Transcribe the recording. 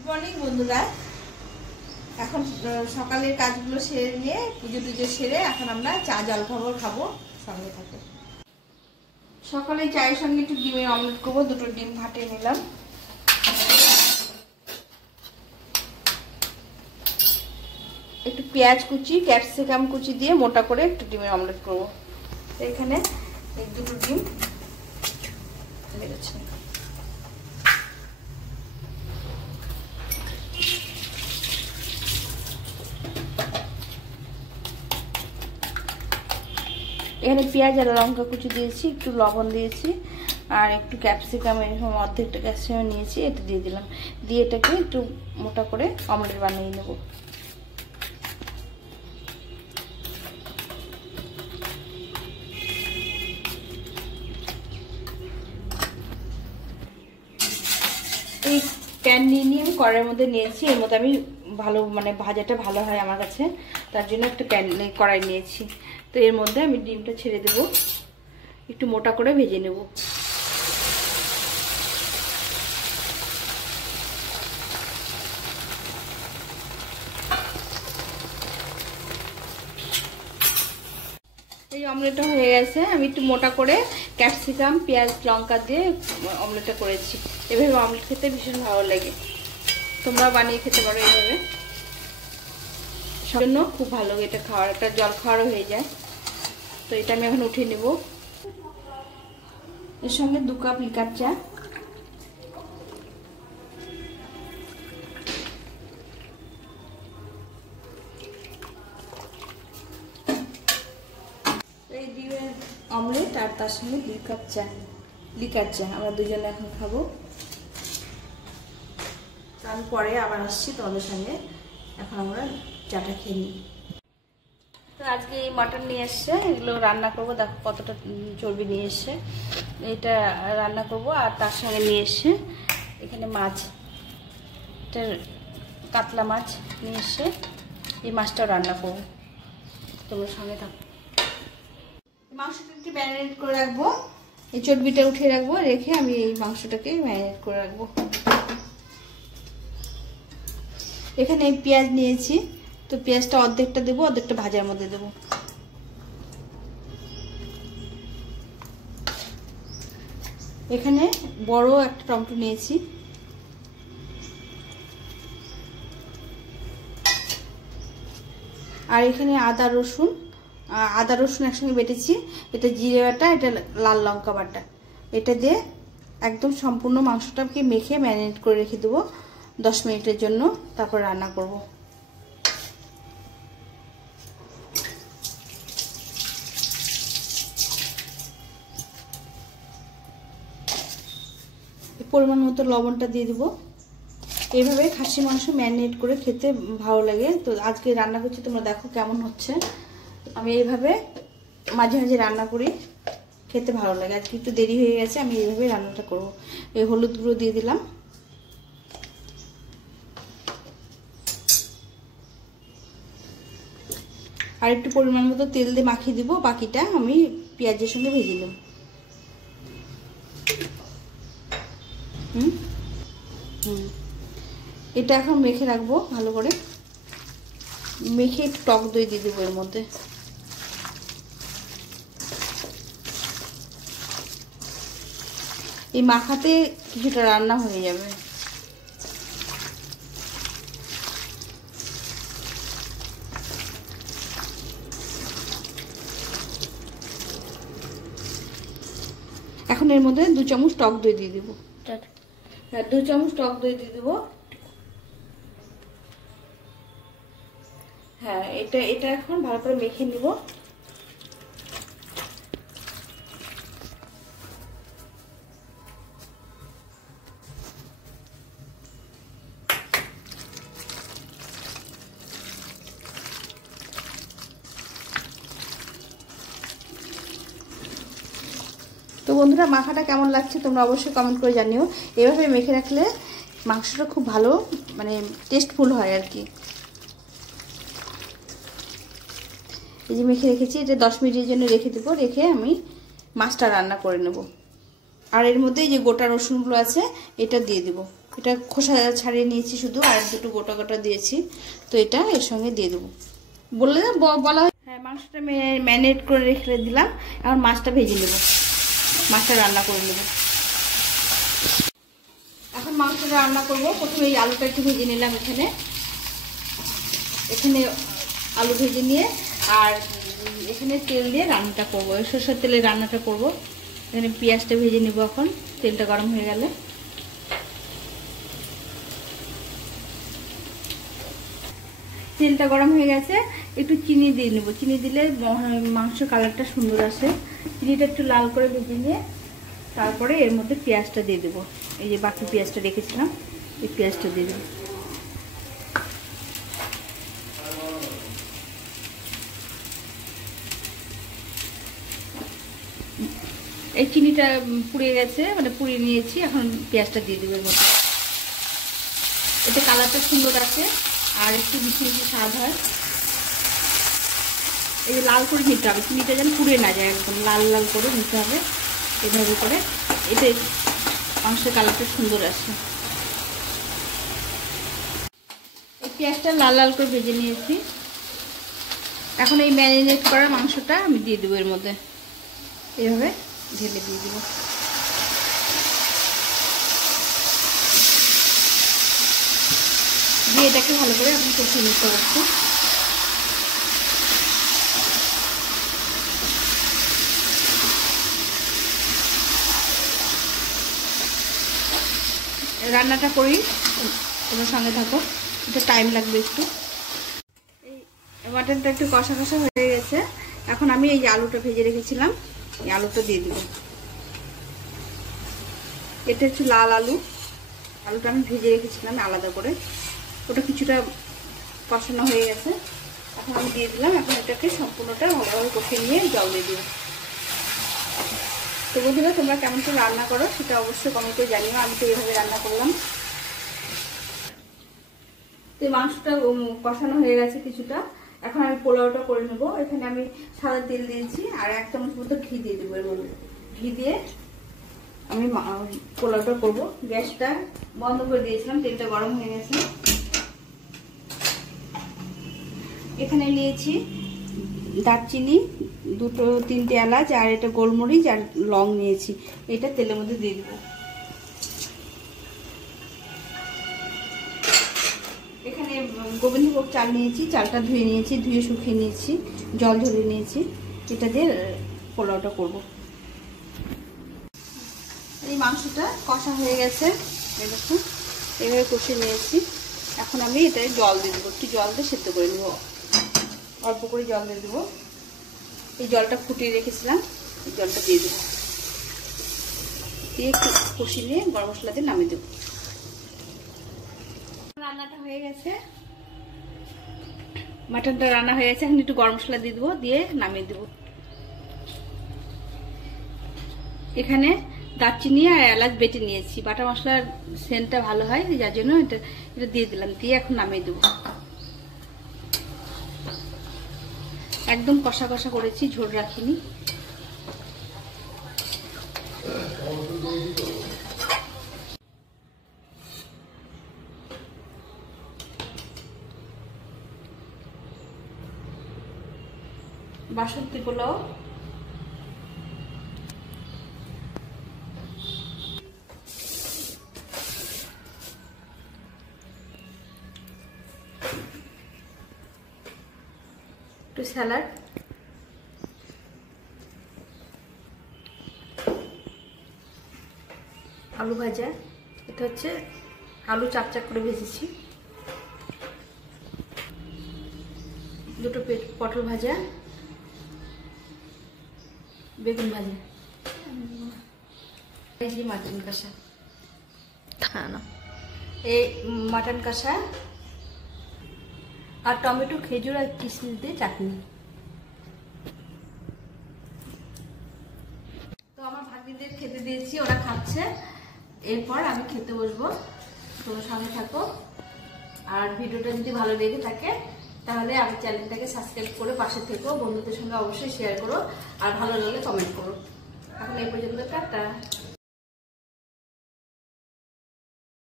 Good morning বন্ধুরা। এখন সকালের কাজগুলো সেরে নিয়ে পুজো টুজো সেরে এখন আমরা চা জল খাবো। সঙ্গে থাকো। সকালে চায়ের সঙ্গে একটু ডিমের অমলেট করবো। দুটো ডিম ফাটিয়ে নিলাম। একটু পেঁয়াজ কুচি ক্যাপসিকাম কুচি দিয়ে মোটা করে একটু ডিমের অমলেট করবো। এখানে এই দুটো ডিম বেরোচ্ছে। এখানে পেঁয়াজ আর লঙ্কা কুচি দিয়েছি, একটু লবণ দিয়েছি আর একটু ক্যাপসিকাম এরকম অর্ধেকটা ক্যাপসিকাম নিয়েছি, এটা দিয়ে দিলাম। দিয়ে এটাকে একটু মোটা করে অমলেট বানিয়ে নেব। এই প্যান নিয়ে আমি কড়াইয়ের মধ্যে নিয়েছি। এর মধ্যে আমি ভালো ভাজাটা ভালো হয় আমার কাছে, তার জন্য একটা প্যান কড়াই নিয়েছি। তো এর মধ্যে আমি ডিমটা ছেড়ে দেব, একটু মোটা করে ভেজে নেব। এই অমলেটটা হয়ে গেছে। আমি একটু মোটা করে ক্যাপসিকাম পেঁয়াজ লঙ্কা দিয়ে অমলেটটা করেছি। এভাবে অমলেট খেতে ভীষণ ভালো লাগে, তোমরা বানিয়ে খেতে পারো এইভাবে। জন্য খুব ভালো এটা খাওয়ার, একটা জল খাওয়ারও হয়ে যায়। তো এটা আমি এখন উঠিয়ে নেব। এর সঙ্গে 2 কাপ লিকার চা, এই ডিমের অমলেট আর তার সঙ্গে 2 কাপ চা লিকার চা আমরা দুজনে এখন খাবো। আমি পরে আবার আসছি তোমাদের সঙ্গে। এখন আমরা চাটা খেয়ে নিই। তো আজকে এই মাটন নিয়ে এসছে, এগুলো রান্না করবো। দেখো কতটা চর্বি নিয়ে এসছে, এটা রান্না করব। আর তার সঙ্গে নিয়ে এসছে এখানে মাছ, এটা কাতলা মাছ নিয়ে এসছে। এই মাছটাও রান্না করবো, তোমার সঙ্গে থাকো। মাংসটা একটু ম্যারিনেট করে রাখবো, এই চর্বিটা উঠিয়ে রাখবো, রেখে আমি এই মাংসটাকে ম্যারিনেট করে রাখবো। এখানে পেঁয়াজ নিয়েছি, তো পেঁয়াজটা অর্ধেকটা দেবো, অর্ধেকটা ভাজার মধ্যে দেবো। এখানে বড় একটা টমেটো নিয়েছি, আর এখানে আদা রসুন একসঙ্গে বেটেছি। এটা জিরে বাটা, এটা লাল লঙ্কা বাটা। এটা দিয়ে একদম সম্পূর্ণ মাংসটাকে মেখে ম্যারিনেট করে রেখে দেবো 10 মিনিটের জন্য, তারপর রান্না করব। পরিমাণ মতো লবণটা দিয়ে দেবো। এইভাবে খাসি মাংস ম্যারিনেট করে খেতে ভালো লাগে। তো আজকে রান্না করছি, তোমরা দেখো কেমন হচ্ছে। আমি এইভাবে মাঝে মাঝে রান্না করি, খেতে ভালো লাগে। আজকে একটু দেরি হয়ে গেছে, আমি এইভাবে রান্নাটা করব। এই হলুদ গুঁড়ো দিয়ে দিলাম, আর একটু পরিমাণ মতো তেল দিয়ে মাখিয়ে দিব। বাকিটা আমি পেঁয়াজের সঙ্গে ভেজে নেব। এটা এখন মেখে রাখবো ভালো করে। মেখে একটু টক দই দিয়ে দেবো এর মধ্যে। এই মাখাতে কিছুটা রান্না হয়ে যাবে। এখন এর মধ্যে 2 চামচ টক দই দিয়ে দেবো। হ্যাঁ, 2 চামচ টক দই দিয়ে দেবো। হ্যাঁ, এটা এখন ভালো করে মেখে নিব। তো বন্ধুরা, মাখাটা কেমন লাগছে তোমরা অবশ্যই কমেন্ট করে জানিও। এভাবে মেখে রাখলে মাংসটা খুব ভালো টেস্টফুল হয় আর কি। এই যে মেখে রেখেছি, এটা 10 মিনিটের জন্য রেখে দেবো। রেখে আমি মাছটা রান্না করে নেব। আর এর মধ্যে যে গোটা রসুনগুলো আছে এটা দিয়ে দেবো। এটা খোসা ছাড়িয়ে নিয়েছি শুধু, আর দুটো গোটা গোটা দিয়েছি। তো এটা এর সঙ্গে দিয়ে দেবো। বলা হয় হ্যাঁ, মাংসটা ম্যারিনেট করে রেখে দিলাম। এখন মাছটা ভেজে নেব, মাছটা রান্না করে নেব। এখন মাংসটা রান্না করব। প্রথমে এই আলুটা একটু ভেজে নিলাম। এখানে আলু ভেজে নিয়ে আর এখানে তেল দিয়ে রান্নাটা করবো, সরষের তেলে রান্নাটা করব। এখানে পেঁয়াজটা ভেজে নেব। এখন তেলটা গরম হয়ে গেলে তেলটা গরম হয়ে গেছে, একটু চিনি দিয়ে নেব। চিনি দিলে মাংস কালারটা সুন্দর আসে। চিনিটা একটু লাল করে ভেজে নিয়ে তারপরে এর মধ্যে পেঁয়াজটা দিয়ে দেবো। এই যে বাকি পেঁয়াজটা রেখেছিলাম, এই পেঁয়াজটা দিয়ে দেবো। এই চিনিটা পুড়িয়ে গেছে, মানে পুড়িয়ে নিয়েছি। এখন পেঁয়াজটা দিয়ে দেবো এর মধ্যে। এতে কালারটা সুন্দর আসে আর একটু মিষ্টি মিষ্টি স্বাদ হয়। এই যে লাল করে নিতে হবে, চিনিটা যেন পুড়ে না যায়, একদম লাল লাল করে নিতে হবে এভাবে করে। এতে মাংসের কালারটা সুন্দর আসে। এই পেঁয়াজটা লাল লাল করে ভেজে নিয়েছি। এখন এই ম্যারিনেট করা মাংসটা আমি দিয়ে দেবো এর মধ্যে, এইভাবে ঢেলে দিয়ে দেবো। দিয়ে এটাকে ভালো করে আপনি কষিয়ে নিতে পারছেন। রান্নাটা করি, তোমার সঙ্গে থাকো, এটা টাইম লাগবে একটু। এই মাটনটা একটু কষা কষা হয়ে গেছে। এখন আমি এই যে আলুটা ভেজে রেখেছিলাম, এই আলুটা দিয়ে দেবো। এটা হচ্ছে লাল আলু, আলুটা আমি ভেজে রেখেছিলাম আলাদা করে। ওটা কিছুটা কষানো হয়ে গেছে, এখন আমি দিয়ে দিলাম। এখন এটাকে সম্পূর্ণটা ভালোভাবে কষিয়ে নিয়ে জল দিয়ে দিব। তো বন্ধুরা, তোমরা কেমন করে রান্না করো সেটা অবশ্যই কমেন্ট করে জানিও। আমি তো এইভাবে রান্না করলাম। তো মাংসটা কষানো হয়ে গেছে কিছুটা, এখন আমি পোলাওটা করে নেবো। এখানে আমি সাদা তেল দিয়েছি আর 1 চামচ মতো ঘি দিয়ে দেবো এর মধ্যে। ঘি দিয়ে আমি পোলাওটা করবো। গ্যাসটা বন্ধ করে দিয়েছিলাম, তেলটা গরম হয়ে গেছে। এখানে নিয়েছি দারচিনি, 2-3টে এলাচ আর এটা গোলমরিচ আর লং নিয়েছি। এটা তেলের মধ্যে দিয়ে দেবো। এখানে গোবিন্দভোগ চাল নিয়েছি, চালটা ধুয়ে নিয়েছি, ধুয়ে শুকিয়ে নিয়েছি, জল ঝরিয়ে নিয়েছি। এটা দিয়ে পোলাওটা করব। এই মাংসটা কষা হয়ে গেছে, দেখুন এইভাবে কষে নিয়েছি। এখন আমি এটা জল দিয়ে দেবো, একটু জল দিয়ে সেদ্ধ করে নেব। অল্প করে জল দিয়ে দেবো। এই জলটা ফুটিয়ে রেখেছিলাম, এই জলটা দিয়ে দেবো। দিয়ে একটু কষিয়ে নিয়ে গরম মশলা দিয়ে নামিয়ে দেবো। রান্নাটা হয়ে গেছে, মাটনটা রান্না হয়ে গেছে। এখন একটু গরম মশলা দিয়ে দেবো, দিয়ে নামিয়ে দেবো। এখানে দারচিনি আর এলাচ বেটে নিয়েছি। বাটা মশলার সেন্টটা ভালো হয়, যার জন্য এটা দিয়ে দিলাম। দিয়ে এখন নামিয়ে দেবো। একদম কষা কষা করেছি, ঝোল রাখিনি। বাসন্তী পোলাও, একটু স্যালাড, আলু ভাজা। এটা হচ্ছে আলু চাক করে ভেজেছি। 2টো পটল ভাজা, বেগুন ভাজা, এই যে মাটন কষা। এই মাটন কষা আর টমেটো, খেজুর আর কিশমিশ দিয়ে চাটনি। তো আমার ভাগ্নিদের খেতে দিয়েছি, ওরা খাচ্ছে। এরপর আমি খেতে বসবো। তোমার সঙ্গে থাকো। আর ভিডিওটা যদি ভালো লেগে থাকে তাহলে আমার চ্যানেলটাকে সাবস্ক্রাইব করে পাশে থেকো। বন্ধুদের সঙ্গে অবশ্যই শেয়ার করো, আর ভালো লাগলে কমেন্ট করো। এখন এই পর্যন্ত, টাটা।